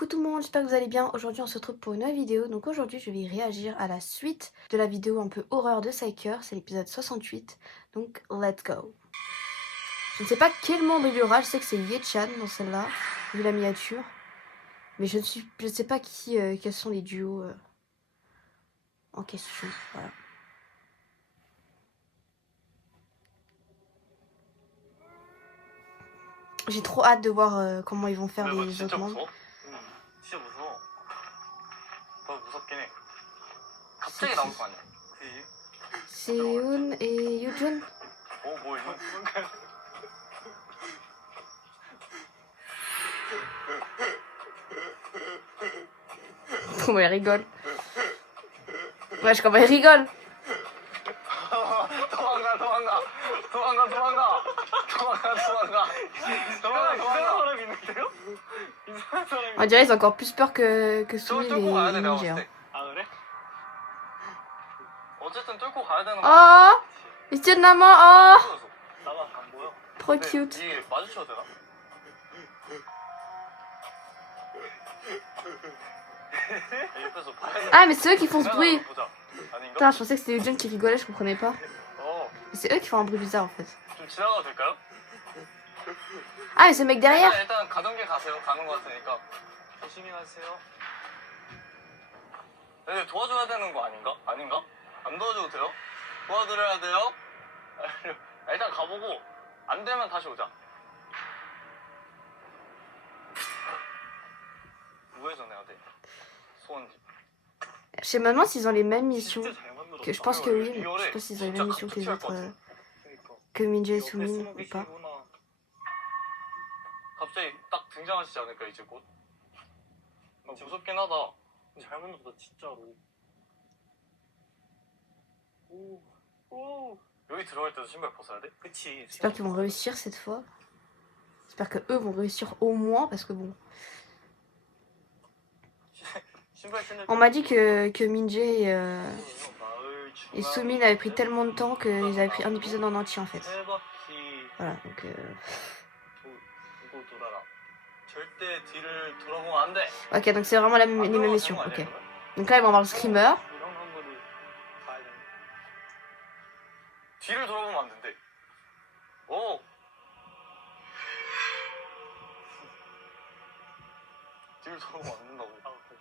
Coucou tout le monde, j'espère que vous allez bien. Aujourd'hui on se retrouve pour une nouvelle vidéo. Donc aujourd'hui je vais réagir à la suite de la vidéo un peu horreur de Psyker. C'est l'épisode 68. Donc let's go. Je ne sais pas quel membre il y aura, je sais que c'est Ye-chan dans celle-là, vu la miniature. Mais je ne sais pas quels sont les duos en question. Voilà. J'ai trop hâte de voir comment ils vont faire les autres membres. 진짜 무서워. 더 무섭긴 해. 갑자기 나올 거 아니야. 그지? Seun et Yujun. 뭐 이거? Comment il rigole. Wesh, comment il rigole. On dirait qu'ils ont encore plus peur que Sumin et Ninja. Oh, ils se tiennent la main. Oh, trop cute. Ah, mais c'est eux qui font ce bruit. Putain, je pensais que c'était Eugene qui rigolait, je comprenais pas. Mais c'est eux qui font un bruit bizarre en fait. Ah, mais c'est le mec derrière. 근데 도와줘야 되는 거 아닌가? 아닌가? 안 도와줘도 돼요? 도와드려야 돼요? 일단 가보고 안 되면 다시 오자. 우회전 해야 돼. 소원집. Je me demande s'ils ont les mêmes missions. Que, je pense que oui, mais je sais pas s'ils ont les mêmes missions que les autres. Que Minja et Sumin ou pas. 갑자기 딱 등장하시지 않을까 이제 곧? 무섭긴 하다. 잘못 넣었다 진짜로. 오. 여기 들어갈 때도 신발 벗어야 돼? 그치. J'espère qu'ils vont réussir cette fois. J'espère que eux vont réussir au moins parce que bon. On m'a dit que Minja et Sumin avaient pris tellement de temps qu'ils avaient pris un épisode en entier en fait. Voilà donc. Ok, donc c'est vraiment les mêmes missions. Ok. Donc là ils vont avoir le screamer. 뒤를 돌아보면 안 된대. 오. 뒤를 돌아보면 안 된다고. 아, 오케이.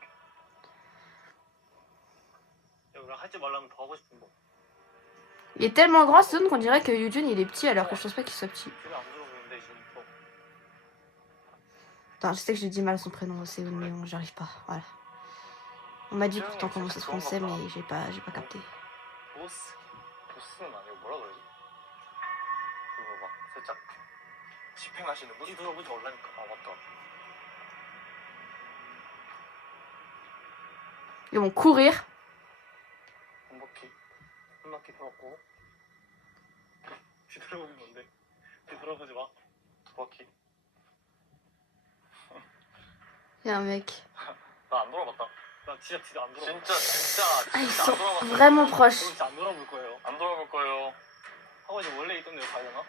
야, 우리 하지 말라면 더 하고 싶은 거. Il est tellement grand ce qu'on dirait que Yujun il est petit alors que je pense pas qu'il soit petit. Attends, je sais que j'ai dit mal son prénom, c'est mais bon, j'arrive pas. Voilà. On m'a dit pourtant comment ça se prononçait, mais j'ai pas capté. 보스는 아니고 뭐라 그러지? 이거 봐, 살짝 집행하시는 분? 들어보지 말라니까. 아 맞다. Ils vont courir. 한 바퀴 돌았고. 뒤돌아보면 뭔데? 뒤돌아보지 마. 두 바퀴. Il y a un mec. 나 안 돌아봤다. 나 진짜 안 돌아봤다. 진짜 Ah, ils sont vraiment proches. 진짜 안 돌아볼 거예요. 안 돌아볼 거예요. 하고 이제 원래 있던 데로 가야 되나?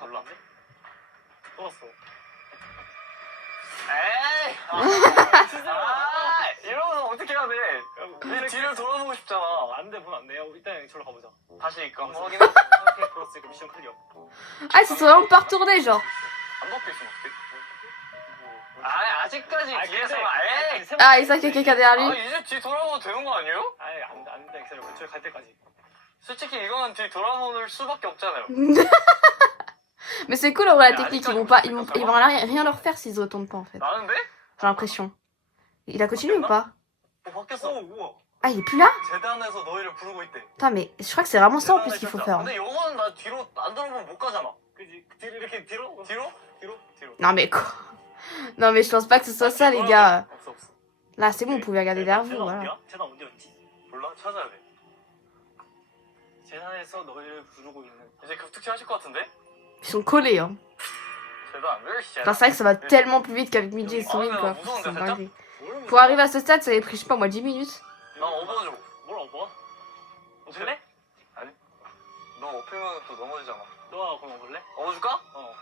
몰라. 또 왔어. 에이! 이러면 어떻게 해야 돼? 네 뒤를 돌아보고 싶잖아. 안 돼, 문 안 돼요. 일단 저로 가보자. 다시 이거 한번 확인해. 오케이, 그렇으니까 미션 클리어. Ah, ils se sont vraiment pas retournés, genre. 안 바뀌어 있으면 어떡해? 아직까지 뒤에서 Ah, ils savent qu'il y a quelqu'un derrière lui. 이제 뒤 돌아보면 되는 거 아니에요? 안 돼, 기다려. 저기 갈 때까지. 솔직히 이거는 뒤 돌아볼 수밖에 없잖아요. Mais c'est cool en vrai la technique, ils vont rien leur faire s'ils retournent pas en fait. 나는데? J'ai l'impression. Il a continué ou pas? 바뀌었어. 우와. Ah, il est plus là? 재단에서 너희를 부르고 있대. Putain, mais je crois que c'est vraiment ça en plus qu'il faut faire. 근데 이거는 나 뒤로 안 돌아보면 못 가잖아. 그지? 뒤로 이렇게 뒤로. Non mais quoi? Non mais je pense pas que ce soit ça les gars. Là c'est bon, vous pouvez regarder derrière vous, voilà. 재단 언제였지? 몰라, 찾아야 돼. 재단에서 너희를 부르고 있는. 이제 급특히 하실 것 같은데? Ils sont collés hein. Enfin, c'est vrai que ça va tellement plus vite qu'avec Minji et Sumin quoi. C'est une dinguerie. Pour arriver à ce stade, ça avait pris je sais pas moi 10 minutes. 나 업어줘. 뭘 업어? 업을래? 아니. 너 업히면 또 넘어지잖아. 너가 그럼 업을래? 업어줄까? 어.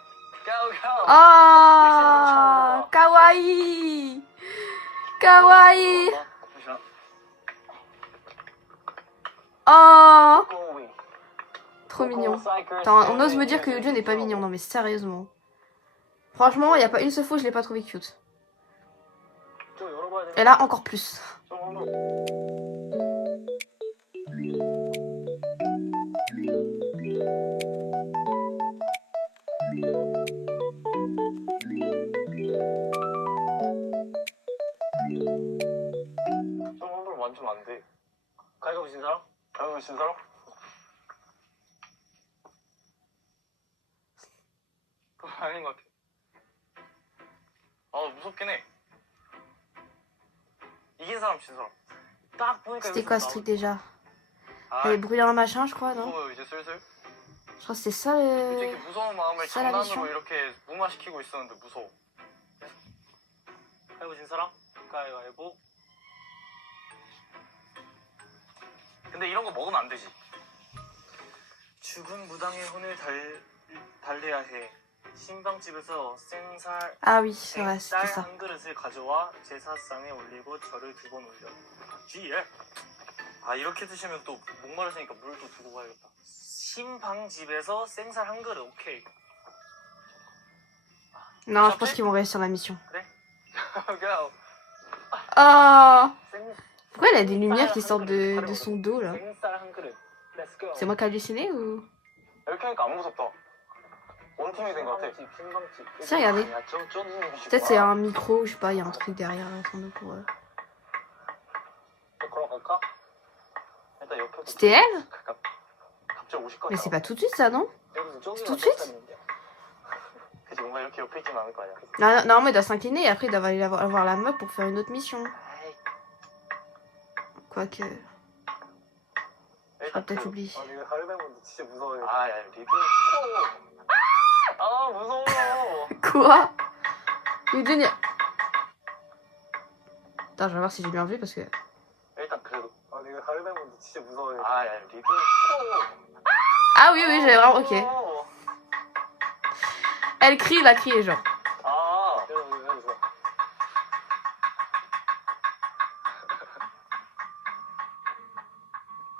가오. Ah, kawaii. Kawaii. 잠시만. Oh, 꼬이. trop mignon. Attends, on ose me dire que Yujo n'est pas mignon. Non mais sérieusement. Franchement, il n'y a pas une seule fois où je l'ai pas trouvé cute. 좀 열어봐야 되는 Et là, encore plus. 좀 한번. 좀 함부로 만지면 안 돼. 가위바위보 진 사람? 가위바위보 진 사람? 그거 아닌 것 같아. 아 무섭긴 해. 이긴 사람 진 사람. 딱 보니까 C'était quoi ce truc déjà? 아, Les brûleurs machin, je crois, non? 무서워요 이제 슬슬. Je crois que c'était ça 솔직히 le... 무서운 마음을 ça la 장난으로 mission? 이렇게 무마시키고 있었는데 무서워. 가위바위보 진 사람? 가위바위보. 근데 이런 거 먹으면 안 되지. 죽은 무당의 혼을 달래야 해. 신방집에서 생쌀 Ah oui, c'est vrai, c'était ça. 한 그릇을 가져와 제사상에 올리고 절을 2번 올려. 쥐예. 아 이렇게 드시면 또 목마르시니까 물도 두고 가야겠다. 신방집에서 생쌀 한 그릇. 오케이. Non, je pense qu'ils vont réussir la mission. 그래? 그냥 Oh, 생 pourquoi elle a des lumières qui sortent de son dos là? 생쌀 한 그릇. Let's go. C'est moi qui ai halluciné ou? 이렇게 하니까 안 무섭다. 원팀이 된 것 같아. Si, regardez. Peut-être c'est un micro, je sais pas, il y a un truc derrière sans doute pour eux. 걸어갈까? 일단 옆에. C'était elle? 갑자기 오실 거야. Mais c'est pas tout de suite ça, non? C'est tout de suite? 그치 뭔가 이렇게 옆에 있진 않을 거 아니야. Non, normalement il doit s'incliner et après il doit aller avoir la meuf pour faire une autre mission. 아이, Quoique, 일단 peut-être oublié. 아 내가 가위바위보 진짜 무서워요. 아야 리드. 아 무서워. Quoi? Eugène. Attends, je vais voir si j'ai bien vu parce que. 일단 그래도. 아 내가 가위바위보 진짜 무서워요. 아야 리드. Ah oui, oui, j'avais vraiment. Ok. Elle crie, il a crié genre. 아.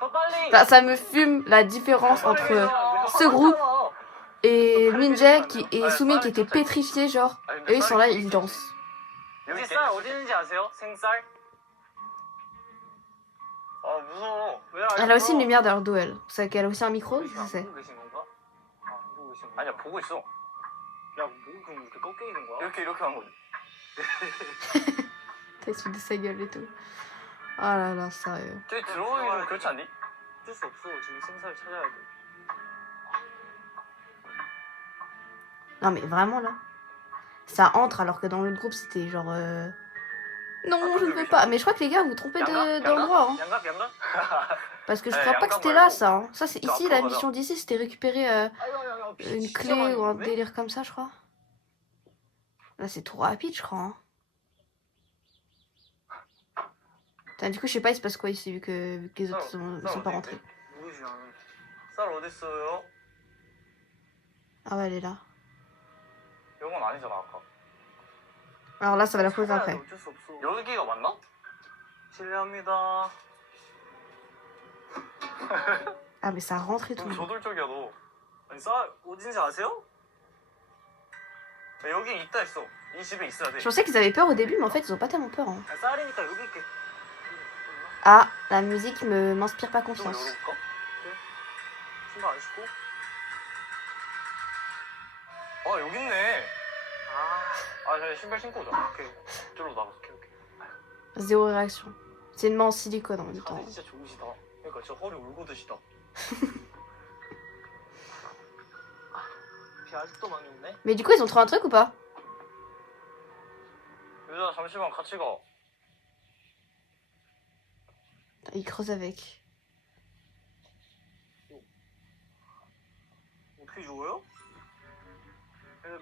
더 빨리. Enfin, ça me fume la différence entre ce groupe et Minjae et Sumin qui étaient pétrifiés, genre. Et eux ils sont là, ils dansent. 여기 쌀 어디 있는지 아세요? 생쌀? 아 무서워. 왜 Elle a aussi une lumière derrière d'où elle. C'est qu'elle a aussi un micro, je sais. 보고 계신 건가? 아 보고 계신 건가? 아니야 보고 있어. 야, 뭐 그럼 이렇게 꺾여 있는 거야? 이렇게 한 거지. Elle se fout de sa gueule et tout. Oh là là, sérieux. 저기 들어오기 좀 그렇지 않니? 어쩔 수 없어. 지금 생사를 찾아야 돼. Non mais vraiment là. Ça entre alors que dans l'autre groupe c'était genre. Non, je ne veux pas. Mais je crois que les gars, vous vous trompez d'endroit. Hein. 양각 양각? Parce que je crois pas que c'était là ça. Hein. Ça c'est ici, la mission d'ici, c'était récupérer une clé ou un délire comme ça, je crois. Là c'est trop rapide, je crois. Hein. Putain, du coup, je sais pas, il se passe quoi ici vu que les autres sont pas rentrés. 쌀 어딨어요? Ah ouais, elle est là. 이건 아니잖아 아까. Alors là, ça va la poser après. 어쩔 수 없어. 여기가 맞나? 실례합니다. Ah mais ça rentre et tout. 저돌적이야 너. 아니 쌀 어딘지 아세요? 여기 있다 했어. 이 집에 있어야 돼. Je pensais qu'ils avaient peur au début, mais en fait, ils ont pas tellement peur. Hein. 쌀이니까 여기 있게. Ah, la musique m'inspire pas confiance. 열어볼까? 신발 안 신고? 아 여기 있네. 아 저 신발 신고 오자. 오케이. 이쪽으로 나가. 오케이. Zéro réaction. C'est une main en silicone en même temps. 사진 진짜 좋으시다. 그러니까 저 허리 울고드시다. 비 아직도 많이 오네. Mais du coup, ils ont trouvé un truc ou pas? 유자 잠시만 같이 가. Ils creusent avec. 비 줘요?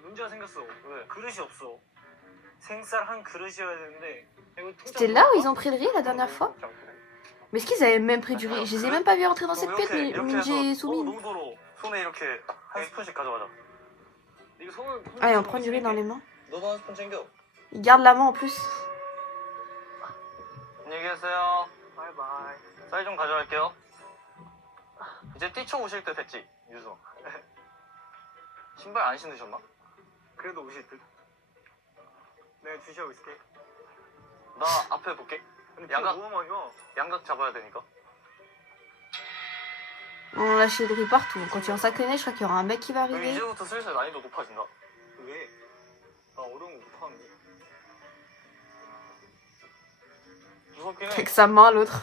문제가 생겼어. 왜? 그릇이 없어. 생쌀 한 그릇이어야 되는데. C'était là où ils ont pris le riz la dernière fois? Mais est-ce qu'ils avaient même pris du riz? Je les ai même pas vus rentrer dans cette pète, Minjae et Sumin. 너무 더러워. 손에 이렇게 한 스푼씩 가져가자. Ah, et on prend du riz dans les mains. 너도 한 스푼 챙겨. Ils gardent la main en plus. 안녕히 계세요. 바이바이. 쌀 좀 가져갈게요. 이제 뛰쳐 오실 때 됐지, 유수. 신발 안 신으셨나? 그래도 오실 듯. 내가 주시하고 있을게. 나 앞에 볼게. 양각 너무 많이 와. 양각 잡아야 되니까. On l'a chialerie partout. Quand tu es en saconé, je crois qu'il y aura un mec qui va 그럼 arriver. 이제부터 슬슬 난이도 높아진다. 왜? 나 어려운 거 못하는데. 무섭긴 해. Avec sa main, l'autre.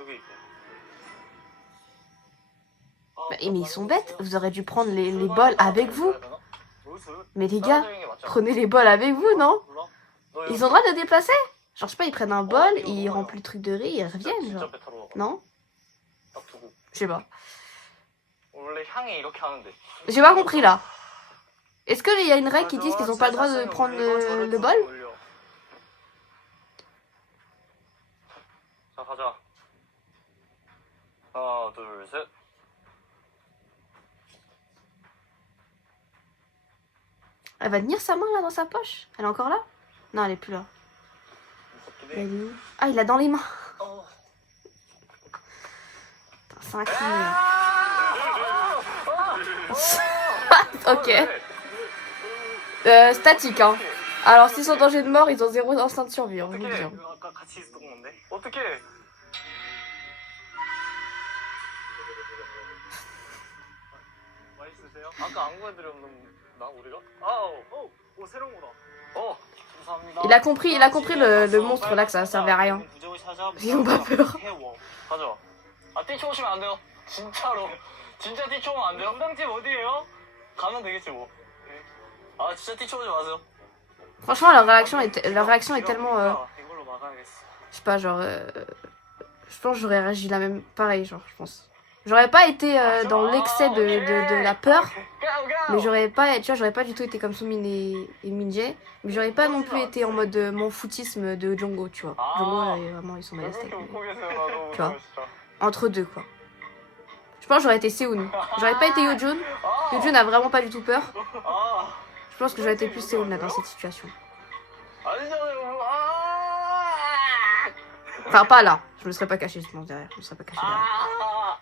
여기. Mais ils sont bêtes. Vous aurez dû prendre les bols avec vous. Mais les gars, prenez les bols avec vous, non? Ils ont le droit de le déplacer? Genre, je sais pas, ils prennent un bol, ils remplissent le truc de riz, ils reviennent, genre. Non? Je sais pas. J'ai pas compris, là. Est-ce qu'il y a une règle qui dit qu'ils n'ont pas le droit de prendre le bol? 자, 가자. 하나, 둘, 셋. Elle va tenir sa main, là, dans sa poche? Elle est encore là? Non, elle est plus là. Elle est où? Ah, il l'a dans les mains. Putain, c'est incliné. Ok. Statique, hein. Alors, s'ils sont en danger de mort, ils ont 0 instinct de survie, hein, je vous le dis. hein. 아까 같이 있었던 건데. 어떻게? 맛있으세요? 아까 안 구해드렸나 우리가? 오 새로운 거다. 감사합니다. Il a compris le monstre là que ça servait à rien. Ils ont pas peur. 가자. 아 뛰쳐오시면 안 돼요. 진짜로. 진짜 뛰쳐오면 안 돼요. 담당집 어디예요? 가면 되겠지 뭐. 아 진짜 뛰쳐오지 마세요. Franchement, leur réaction est tellement. 이걸로 막아야겠어. Je sais pas, genre. Je pense que j'aurais réagi la même. Pareil, genre, je pense. J'aurais pas été dans l'excès de la peur. Mais j'aurais pas, tu vois, j'aurais pas du tout été comme Sumin et Minjae. Mais j'aurais pas non plus été en mode mon foutisme de Django, tu vois. Django, vraiment, ils sont mal avec lui. Tu vois. Entre deux, quoi. Je pense que j'aurais été Seoun. J'aurais pas été Yojun. Yojun a vraiment pas du tout peur. Je pense que j'aurais été plus Seoun là dans cette situation. Enfin, pas là. Je me serais pas caché, je pense, derrière. Je me serais pas caché derrière.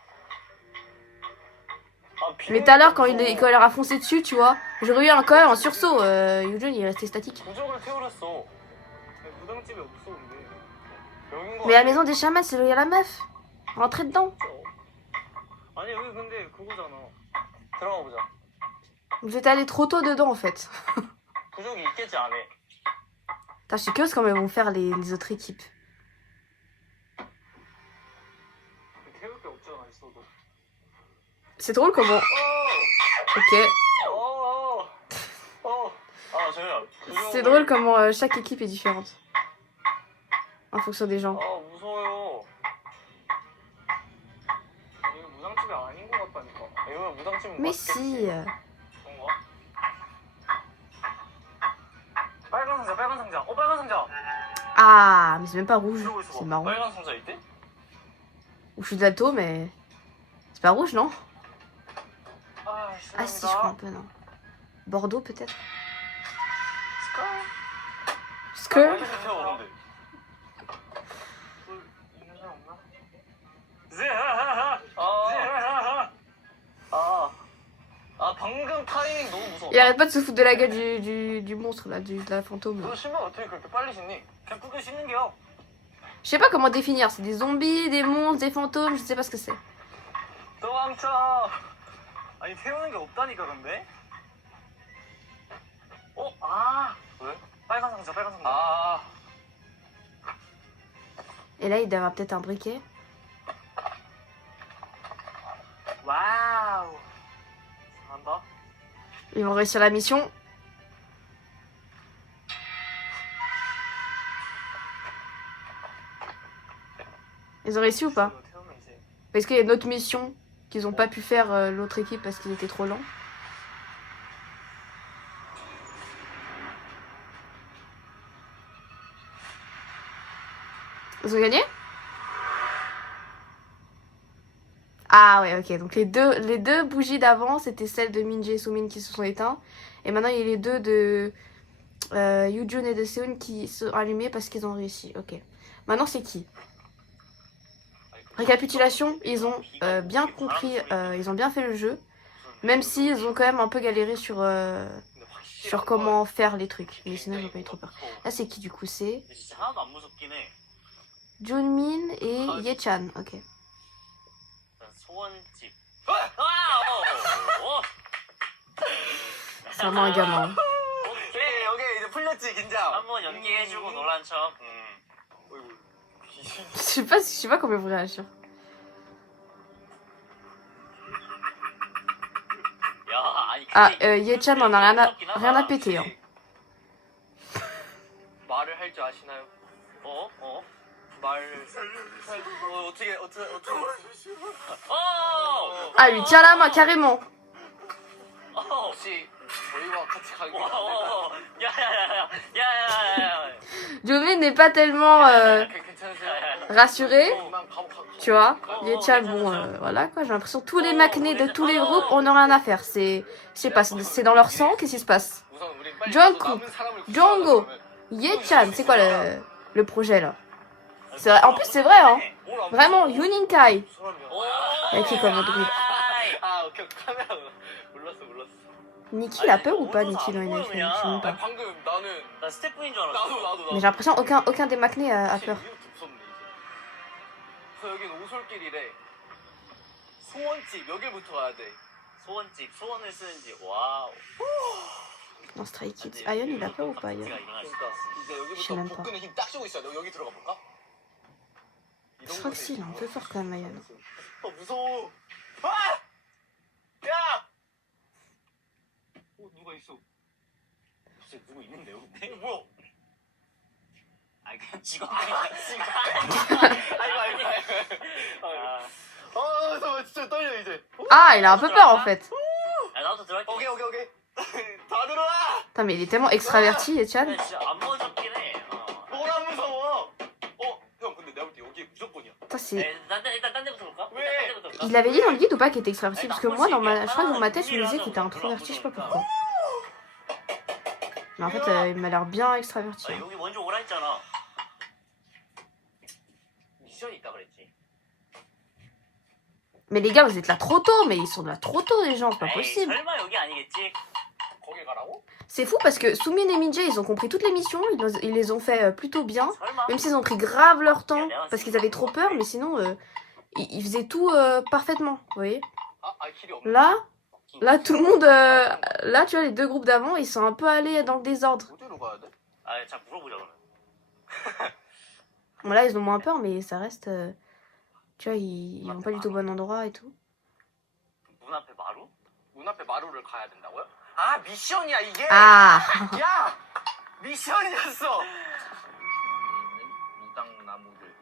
Mais tout à l'heure, quand il leur a foncé dessus, tu vois, j'aurais eu quand même un sursaut. Yojun, il est resté statique. Mais la maison des chamans, c'est là où il y a la meuf. Rentrez dedans. Vous êtes allé trop tôt dedans, en fait. Putain, je suis curieuse comment ils vont faire les autres équipes. C'est drôle comment... Ok. C'est drôle comment chaque équipe est différente. En fonction des gens. Mais si. Ah, mais c'est même pas rouge. C'est marrant. Ou je suis dalto, mais... C'est pas rouge, non? Ah si, je crois un peu, non. Bordeaux, peut-être? Skr? Il arrête pas de se foutre de la gueule du monstre, là, de la fantôme. Là. Je sais pas comment définir, c'est des zombies, des monstres, des fantômes, je sais pas ce que c'est. Et là, il doit y avoir peut-être un briquet. Waouh! Ils vont réussir la mission. Ils ont réussi ou pas? Est-ce qu'il y a une autre mission qu'ils ont pas pu faire l'autre équipe parce qu'ils étaient trop lents? Ils ont gagné? Ah ouais, ok. Donc les deux bougies d'avant, c'était celles de Minjae et Sumin qui se sont éteints. Et maintenant, il y a les deux de Yoojun et Deseun qui sont allumés parce qu'ils ont réussi. Ok. Maintenant, c'est qui? Récapitulation, ils ont bien compris, ils ont bien fait le jeu. Même s'ils ont quand même un peu galéré sur comment faire les trucs. Mais sinon, ils ont pas eu trop peur. Là, c'est qui du coup? C'est Junmin et Ye-chan. Ok. C'est vraiment un gamin. 오케이 이제 풀렸지 긴장. 한번 연기해주고 놀란 척. 어이구. Je sais pas comment ils vont réagir. 야, 아니 Ah, Ye-chan en a rien à péter. Hein. 말을 할 줄 아시나요? 어? 말을 어떻게 Ah, lui tient la main carrément. 혹시 저희와 같이 가기 야야야야야야야야. Junmin n'est pas tellement 괜찮으세요? rassuré. 그만 가보 Tu vois, Ye-chan, bon, voilà quoi. J'ai l'impression que tous les maknae de tous les groupes, on n'a rien à faire. Je sais pas, c'est dans leur sang. Qu'est-ce qui se passe? 우선 우리 빨리 Jungkook, 남은 사람을 Jungkook. 구출하자, Ye-chan, c'est quoi le projet là? C'est vrai. En plus, c'est vrai, hein. 그러면. Vraiment, Yuninkai. 사람이야. Il y a qui comme autre groupe? 아 오케이 카메라 몰랐어 Nikki, il a peur ou pas, Nikki dans NFM? Je sais même 아 pas. 방금 나는 나 스태프인 줄 알았어. 나도 Mais j'ai l'impression aucun des maknae a peur. 이제부터 무섭네 이제 그래서 여긴 오솔길이래 소원집 여길부터 가야 돼 소원집 소원을 쓰는지 와우. Dans Stray Kids. Ayon, il a peur ou pas, Ayon? 그러니까 이제 Je sais 여기부터 même pas. 복근에 힘 딱 주고 있어야 돼 여기 들어가 볼까? Je crois que si, il est un peu fort quand même, Ayon. 무서워 아! 야! 누가 있어 진짜 누구 있는데요, 근데? 뭐야 아 그냥 직원들이야. 아이고 아 잠깐만 진짜 떨려 이제 Ah, il a un peu peur en fait. 아 나도 들어갈게. 오케이 다 들어와 Putain, mais il est tellement extraverti, Ye-chan. 근데 진짜 안 무섭긴 해. 뭐라 무서워 형 근데 내가 볼 때 여기 무조건이야 Putain, c'est... 일단 딴 데부터 볼까? 왜? 일단 딴 데부터 볼까? Il avait dit dans le guide ou pas qu'il était extraverti? Parce que moi, je crois que dans ma tête, je me disais qu'il était introverti, je sais pas pourquoi. Mais en fait, il m'a l'air bien extraverti. 아, Hein. 여기 먼저 오라 했잖아. 미션이 있다 그랬지 Mais les gars, vous êtes là trop tôt, mais ils sont là trop tôt, les gens, c'est pas 에이, possible. 설마 여기 아니겠지? 거기 가라고? C'est fou parce que Sumin et Minjae, ils ont compris toutes les missions, ils les ont fait plutôt bien. 설마? Même s'ils ont pris grave leur temps, parce qu'ils avaient trop peur, mais sinon, ils faisaient tout parfaitement, vous voyez. 아 길이 없네 Là, tout le monde... là, tu vois, les deux groupes d'avant, ils sont un peu allés dans le désordre. 어디로 가야 돼? 아, 자 물어보자 그러면. Bon, là, ils ont moins peur, mais ça reste... tu vois, ils vont pas du tout au bon endroit et tout. 문 앞에 마루? 문 앞에 마루를 가야 된다고요? 아 미션이야 이게 Ah 야 미션이었어 무당나무를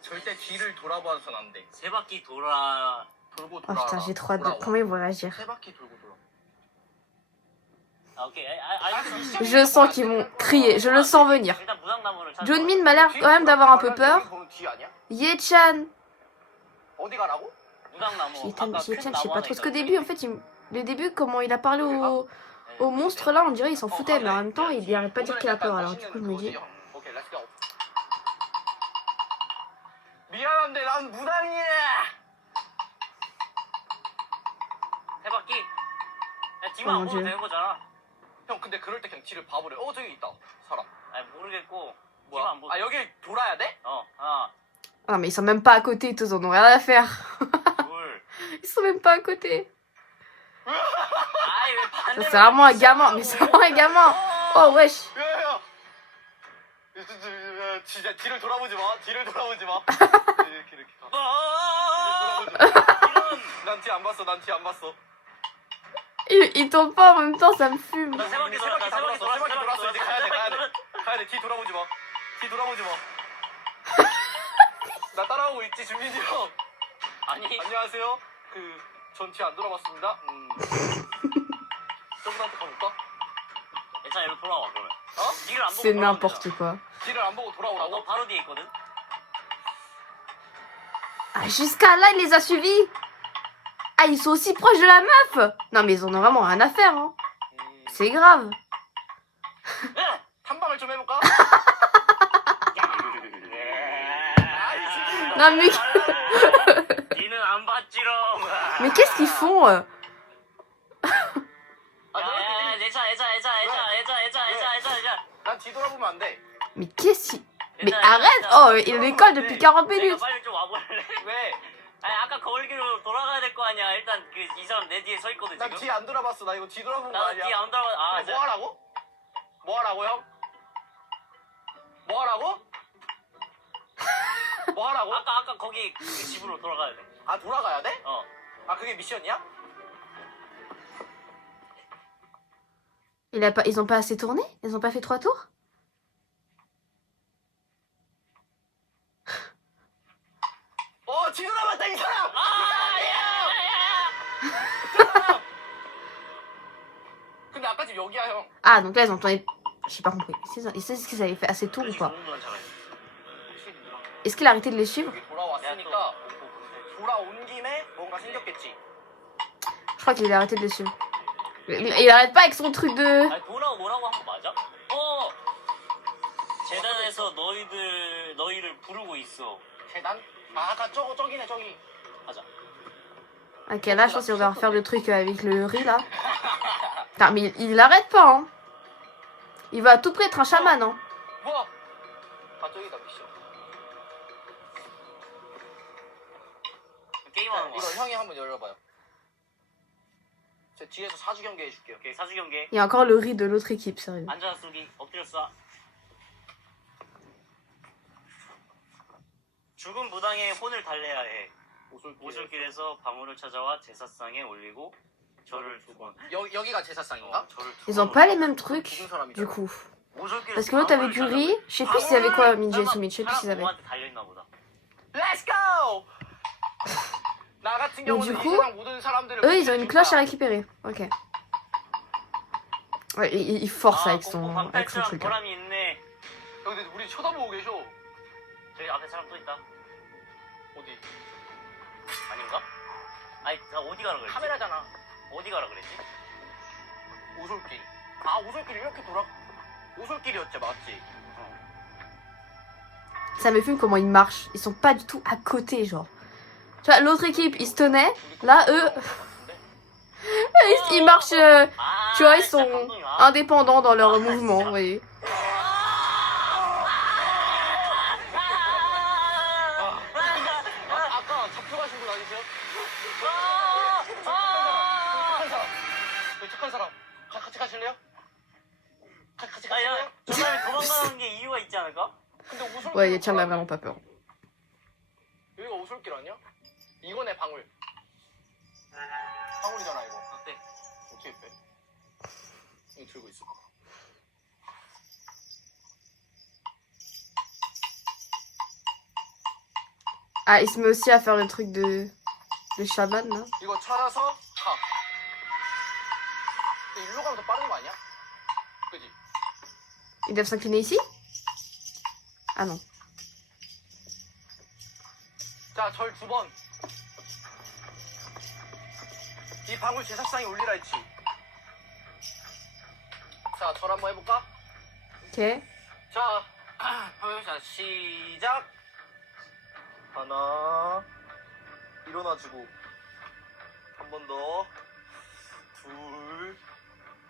절대 뒤를 돌아봐선 안돼 세 바퀴 돌아. 돌고 Oh 돌아라 putain, j'ai trop hâte de... 돌아와. Comment ils vont réagir? 세 바퀴 돌고 돌아 아, 오케이. 알겠어. Je sens qu'ils vont crier, je le sens venir. 일단 무당나무를 찾아. Junmin m'a l'air quand même d'avoir un peu peur. 뒤 아니야? Ye-chan, 어디 가라고? 무당나무. Ye-chan, 아까 큰 je sais 나무 pas 하나 trop. Parce qu'au 있었는데. début, en fait, le début, comment il a parlé au monstre là, on dirait il s'en foutait, mais en même temps, il arrête pas de dire qu'il a peur. Alors du coup, je me dis... 오케이 렛츠고 미안한데 난 무당이야 세 바퀴. 야, 뒤만 안 뭔지. 보면 되는 거잖아. 형 근데 그럴 때 그냥 뒤를 봐버려 저기 있다 사람 아니 모르겠고. 뒤만 뭐야? 안 보면. 아 여기 돌아야 돼? 하나, Ah, mais ils sont même pas à côté, tous, ils en ont rien à faire. 둘. Ils sont même pas à côté. 아이 왜 Ça, 반대로? c'est vraiment un gamin, mais c'est vraiment un gamin. Oh, wesh. 야야 진짜 뒤를 돌아보지 마 뒤를 돌아보지 마 이렇게 가 이런. 난 뒤 안 봤어 난 뒤 안 봤어 Il tourne pas en même temps, ça me fume. 나 세 바퀴 돌아. 세 바퀴 돌았어 이제 가야 돼 뒤 돌아보지 마 나 따라오고 있지 준민이 형 아니. 안녕하세요 전 뒤 안 돌아봤습니다 저분한테 가볼까? 괜찮아, 일로 돌아와 그러면. 뒤를 안 보고 C'est 돌아오면 n'importe 되잖아. quoi. 뒤를 안 보고 너 돌아오라고? 바로 뒤에 있거든. Ah, jusqu'à là, il les a suivis. Ah, ils sont aussi proches de la meuf. Non, mais ils en ont vraiment rien à faire, hein. C'est grave. 야! 반말 좀 해볼까? Non mais, 니는 안 봤지롱. mais qu'est-ce qu'ils font 야야야 내차. 난 뒤돌아보면 안 돼. Mais qu'est-ce qu'ils... Mais arrête. Oh, il l'école depuis 40 내가 minutes. 빨리 좀 와볼래? 왜? 아니 아까 거울기로 돌아가야 될 거 아니야. 일단 그 이 사람 내 뒤에 서 있거든 난 지금. 뒤에 안 돌아봤어. 나 이거 뒤돌아본 거 나도 아니야. 뒤에 안 돌아가. 아, 뭐 하라고? 뭐 하라고 형? 뭐 하라고? 뭐 하라고? 아까 거기 그 집으로 돌아가야 돼. 아 돌아가야 돼? 어. 아 그게 미션이야? Ils ont pas assez tourné? Ils ont pas fait 3 tours? 뒤돌아봤다 이 사람! 야! 이 사람! 근데 아까 집 여기야 형. Ah, donc là, ils ont tourné... J'ai pas compris. Est-ce qu'ils avaient fait assez de tours ou pas? Est-ce qu'il a arrêté de les suivre? 여기 돌아왔으니까 돌아온 김에 뭔가 생겼겠지. Je crois qu'il a arrêté de les suivre. Il arrête pas avec son truc de... 아니 뭐라고 한 거 맞아? 재단에서 너희를 부르고 있어. 계단? 아 아까 저기네 저기. 가자. Ok, là, je pense qu'on va refaire le truc avec le riz, là. Putain, mais il arrête pas, hein. Il va à tout près être un chaman, hein. 뭐야? 아 저기다 미션. 게임하는 거. 이거 형이 한번 열어봐요. 제 뒤에서 사주 경기 해줄게요. 오케이 사주 경계. Il y a encore le riz de l'autre équipe, sérieux. 앉아서 쏘기. 엎드려 쏴. 죽은 무당의 혼을 달래야 해. 오솔길에서 방울을 찾아와 제사상에 올리고 절을 두 번. 여기가 제사상인가? 절을 두 Ils ont 번 pas 올려. les mêmes trucs, 죽은 사람이잖아. du coup. 오솔길에서 Parce que l'autre avait du riz. Je sais plus s'ils avaient quoi, Minji et 설마 Sumi. Je sais plus s'ils avaient. 사람 몸한테 달려있나 보다. Let's go! 나 같은 Donc, 경우는 du 이 coup, 세상 모든 사람들을 Eux, ils ont une cloche à 구출해줄 récupérer. Ok. Ouais, il force avec son 방탈출한 truc. Hein. 보람이 있네. 거야. 근데 우리 쳐다보고 계셔. 저기 앞에 사람 또 있다. 어디? 아닌가? 아니 나 어디 가라 그랬지? 카메라잖아. 어디 가라 그랬지? 오솔길. 아 오솔길 이렇게 돌아. 오솔길이었지 맞지? Ça me fume comment ils marchent. Ils sont pas du tout à côté, genre. Tu vois, l'autre équipe, ils se tenaient. Là, eux, ils marchent. 아, Tu vois, ils 진짜 sont 감동이야. indépendants dans leur mouvement, vous voyez. 아까 잡혀가신 분 아니세요? 착한 사람. 같이 가실래요? 같이 가실래요? 야, 저 사람이 도망가는 게 이유가 있지 않을까? 근데 오솔길. Ouais, Yechan n'a vraiment pas peur. 여기가 오솔길 아니야? 이거네 방울. 방울이잖아 이거. 어때? 어떻게 빼? 이거 들고 있을 거야. Ah, il se met aussi à faire le truc de chaman, là. 이거 찾아서 가. 근데 일로 가면 더 빠른 거 아니야? 그지? Ils doivent s'incliner ici? Ah non. 자, 절 두 번. 이 방울 제사상에 올리라 했지. 자, 절 한번 해볼까? Ok. 자, 한번 해보자. 시작. 하나. 일어나주고. 한 번 더. 둘.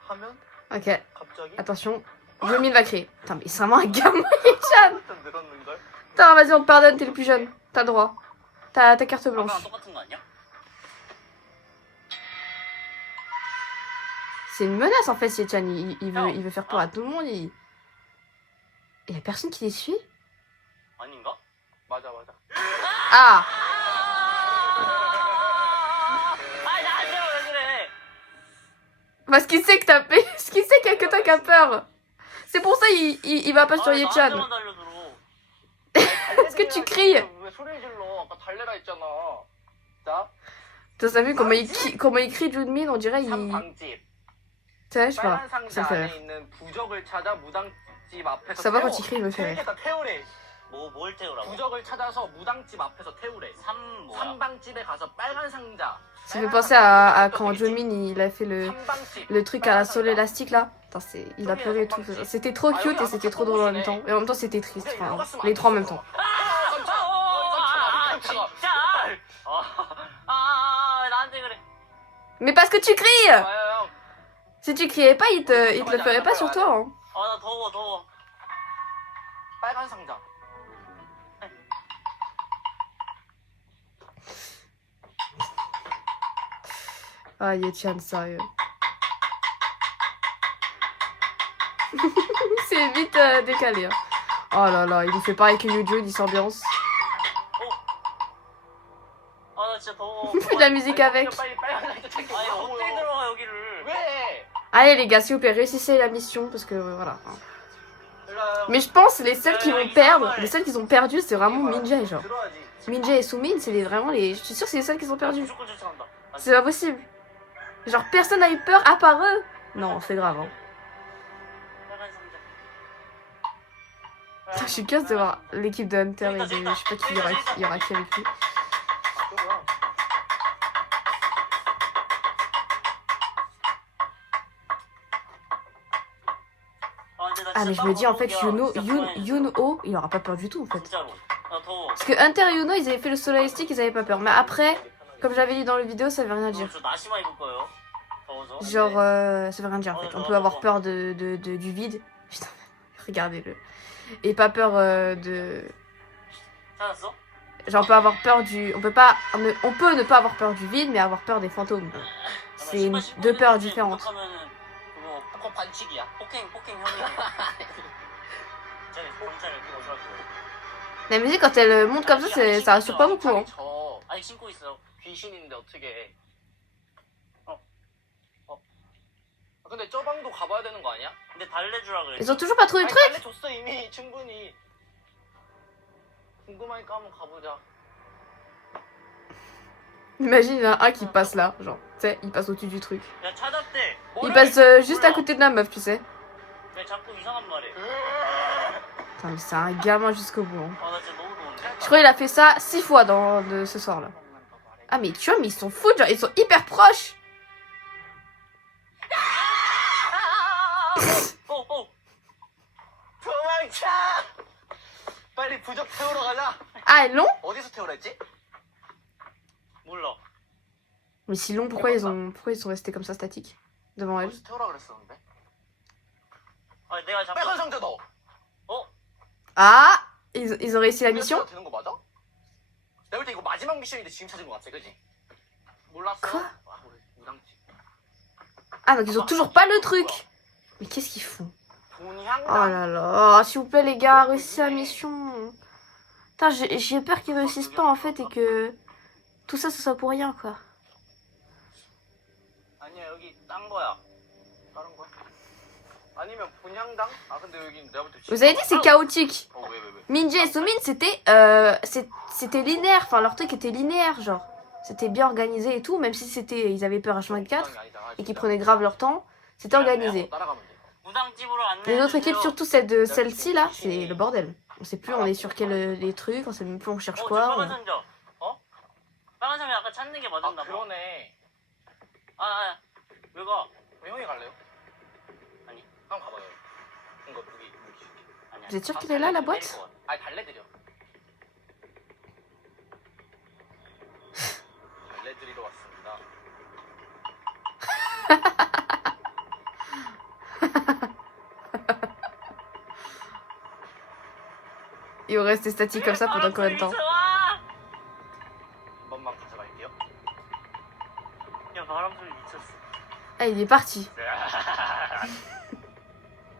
하면 Ok. 갑자기. Attention. 2000 va crier. Putain, mais c'est vraiment un gamin, Yechan. 일단 늘었는걸? Putain, vas-y, on te pardonne, t'es le plus jeune. T'as le droit. T'as ta carte blanche. 아까랑 똑같은 거 아니야? C'est une menace en fait, si Yechan il veut faire peur à tout le monde. Il y a personne qui les suit. 아닌가? 맞아, 맞아. Ah! 아니 나한테 왜 그래? Parce qu'il sait que t'as parce qu'il sait qu'il y a que toi qui a peur. C'est pour ça il va pas sur Yechan. 나한테만 달려들어. Est-ce que tu cries? 왜 소리 질러? 아까 달래라 했잖아. 자, T'as vu comment il crie Junmin? On dirait il. 삼방집. Tu sais, je sais pas. 빨간 상자 Ça me fait 안에 rire. 있는 부적을 찾아 무당집 앞에서 Ça va 태워. quand il crie, il me fait rire. 세개다 태우래. 뭘 태우라고? 부적을 찾아서 무당집 앞에서 태우래. 뭐야? 삼방집에 가서 빨간 상자. Ça me fait penser à quand Junmin il a fait 삼방집. le truc à la sole élastique là. Il a pleuré et tout. C'était trop cute et c'était trop drôle en même temps. Et en même temps, c'était triste. Enfin, les trois en même temps. 진짜! 왜 나한테 그래? Mais parce que tu cries! 아야 형. Si tu criais pas, il te le ferait pas sur toi. Hein. 나 더워. 빨간 상자. Ah, Ye-chan, sérieux. C'est vite décalé. Hein. Oh là là, il nous fait pareil que Yujo, il s'ambiance. 나 진짜 더워. Il fait de la musique avec. 빨리 빨간 상자 챙겨. 아니 어떻게 들어가 여기를? 왜? Allez les gars, s'il vous plaît, réussissez la mission parce que voilà. 일로 와요. Mais je pense les seuls qui vont perdre, les seuls qui ont perdu, c'est vraiment Minja et genre. 들어야지. Minja et Sumin, c'est vraiment les. Je suis sûre que c'est les seuls qui ont perdu. 무조건 쫓아간다. C'est pas possible. Genre personne n'a eu peur à part eux. Non, c'est grave. Hein. 빨간 상자. Putain, je suis curieuse de voir l'équipe de Hunter et de. Je sais pas qui il y aura qui avec lui. 아, 그거야. Ah mais je me dis en fait Yuno, il aura pas peur du tout en fait. 진짜로. 나 더워. Parce que Hunter et Yuno ils avaient fait le soloistique, ils avaient pas peur. Mais après, comme j'avais dit dans la vidéo, ça veut rien dire. 저 나시마 입을 거예요. 더워서. Genre, ça veut rien dire en fait. On peut avoir peur du vide. Putain, regardez-le. Et pas peur de... 찾았어? Genre on peut avoir peur du... On peut ne pas avoir peur du vide, mais avoir peur des fantômes. C'est deux peurs différentes. 그거 폭행 반칙이야. 폭행 혐의. 경찰에 그거 오셔가지고. La musique quand elle monte comme ça, ça rassure pas beaucoup. Hein. 저 아직 신고 있어. 귀신인데 어떻게 해? 근데 저 방도 가봐야 되는 거 아니야? 근데 달래주라 그래. Ils ont toujours pas trouvé le 아니, truc. 달래줬어 이미 충분히. 궁금하니까 한번 가보자. Imagine il y en a un qui passe là, genre, tu sais, il passe au-dessus du truc. 야 찾았대. Il passe juste à côté de la meuf, tu sais. 야 자꾸 이상한 말해. Putain, mais c'est un gamin jusqu'au bout. Hein. 나 진짜 너무 더운데. Je crois qu'il a fait ça 6 fois de ce soir-là. Ah mais tu vois, mais ils sont fous, genre, ils sont hyper proches. 도망쳐! 빨리 부적 태우러 가자. Ah, long? 어디서 태우라 했지? 몰라. Mais si long, pourquoi ils sont restés comme ça statiques devant elle? 어디서 태우라 그랬었는데? 아 내가 자꾸. 빨간 상자 넣어. Ah, ils ont réussi la mission? 되는 거 맞아? 내가 볼 때 이거 마지막 미션인데 지금 찾은 거 같아, 그지? 몰랐어? Quoi? 아, 우리 무당집. Ah, donc ils ont toujours pas le truc. Mais qu'est-ce qu'ils font? 돈향당. Oh là là, s'il vous plaît les gars, réussissez la mission. Putain, j'ai peur qu'ils réussissent pas en fait et que tout ça ce soit pour rien quoi. 아니야, 여기 딴 거야. 다른 거야? 아니면 본향당? 아, 근데 여기 내가 볼 때. Vous avez dit c'est chaotique. 왜? Minji et Sumin c'était linéaire, enfin leur truc était linéaire genre. C'était bien organisé et tout, même si ils avaient peur H24 et qu'ils prenaient grave leur temps, c'était organisé. 따라가면 돼. 무당집으로 안내. Les autres équipes, surtout celle-ci là, c'est le bordel. On sait plus on est sur quel les trucs, on sait même plus on cherche quoi. 빨간 상자. 빨간 상자 아까 찾는 게 아, 맞았나 봐. 그러네. 왜 가? 형이 갈래요? 아니. 한번 가봐요. 이거 여기 아니야. Vous êtes sûr qu'il est là la boîte? 아니, 달래드려. 달래드리러 왔습니다. Ils vont rester statiques comme ça pendant combien de temps? 와! 한 번만 가져갈게요. 야 바람 소리 미쳤어. Ah, il est parti.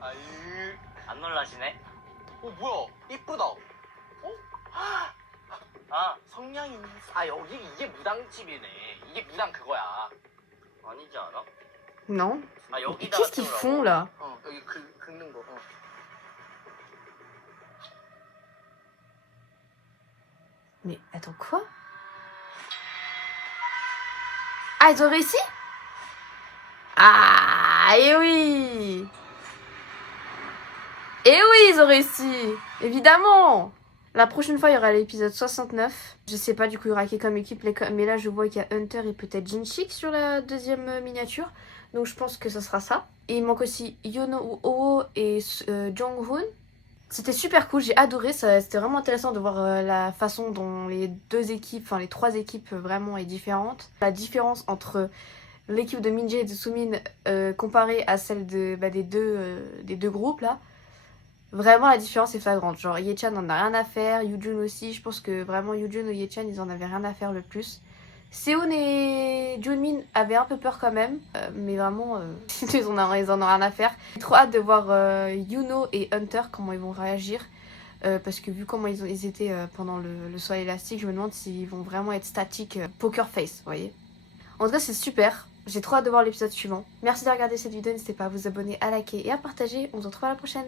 아유. 안 놀라시네? 뭐야? 이쁘다. 아 성냥이. 아, 여기 이게 무당집이네. 이게 무당 그거야. 아니지 않아? Non. 아 Mais 여기다가 qu'est-ce qu'ils font là? 여기 긁는 거. Mais attends, quoi? Ah, ils ont réussi? Ah, et oui! Et oui, ils ont réussi! Évidemment! La prochaine fois, il y aura l'épisode 69. Je sais pas du coup, il y aura qui comme équipe, mais là, je vois qu'il y a Hunter et peut-être Jinchik sur la deuxième miniature. Donc, je pense que ce sera ça. Et il manque aussi Yono Oh et Jong-hoon. C'était super cool, j'ai adoré, c'était vraiment intéressant de voir la façon dont les deux équipes, enfin les trois équipes vraiment est différente. La différence entre l'équipe de Minjae et de Sumin comparée à celle des deux groupes là. Vraiment la différence est flagrante, genre Ye-chan n'en a rien à faire, Yoojun aussi, je pense que vraiment Yoojun ou Ye-chan ils en avaient rien à faire le plus. Seon et Junmin avaient un peu peur quand même, mais vraiment ils en ont rien à faire. J'ai trop hâte de voir Yuno et Hunter comment ils vont réagir, parce que vu comment ils étaient pendant le saut élastique, je me demande s'ils vont vraiment être statiques, poker face, vous voyez. En tout cas c'est super, j'ai trop hâte de voir l'épisode suivant. Merci de regarder cette vidéo, n'hésitez pas à vous abonner, à liker et à partager, on se retrouve à la prochaine.